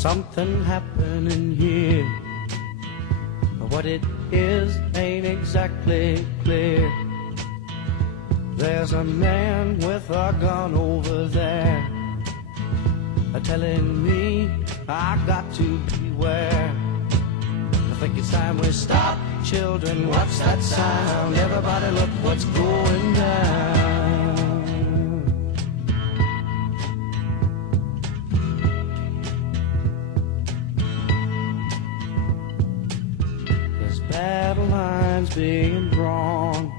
something happening here, but what it is ain't exactly clear. There's a man with a gun over there, telling me I got to beware. I think it's time we stop. Children, what's that sound? Everybody look what's going down. There's battle lines being drawn.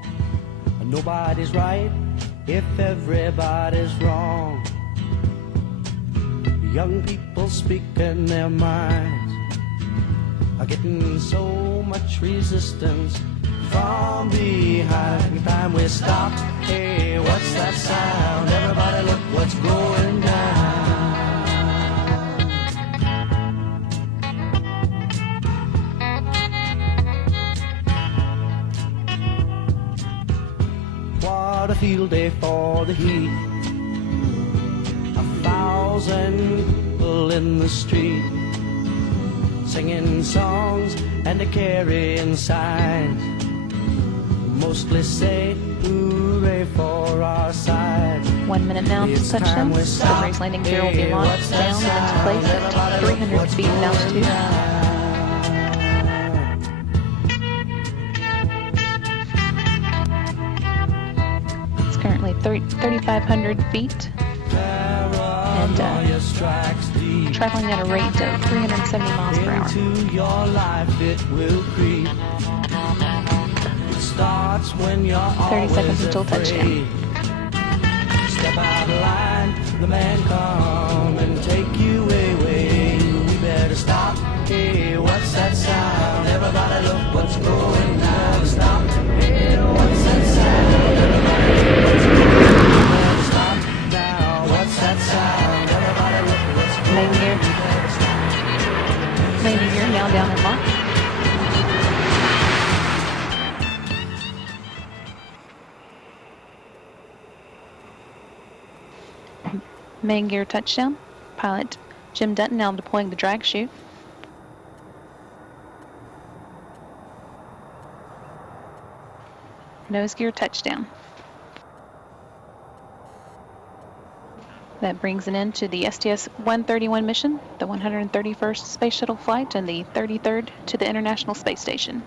Nobody's right if everybody's wrong. Young people speaking their minds are getting so much resistance from behind. Time we stop. Hey, what's that sound? Everybody look what's going down. What a field day for the heat. 1,000 people in the street, singing songs and carrying signs, mostly say hooray for our side. 1 minute now to touchdown. Submarine's landing gear will be launched down into place at 300 feet in altitude. It's currently 3,500 feet and traveling at a rate of 370 miles per hour. Your life it will creep. It starts when you're 30 seconds until touchdown. Step out of line, the man come and take you away. We better stop. Hey, what's that sound? Everybody look what's going down. Stop. Hey, what's that sound? Everybody look what's going down. Stop now. What's that sound? Everybody look what's going Main gear. down. Landing gear now down and locked. Main gear touchdown. Pilot Jim Dutton now deploying the drag chute. Nose gear touchdown. That brings an end to the STS-131 mission, the 131st Space Shuttle flight, and the 33rd to the International Space Station.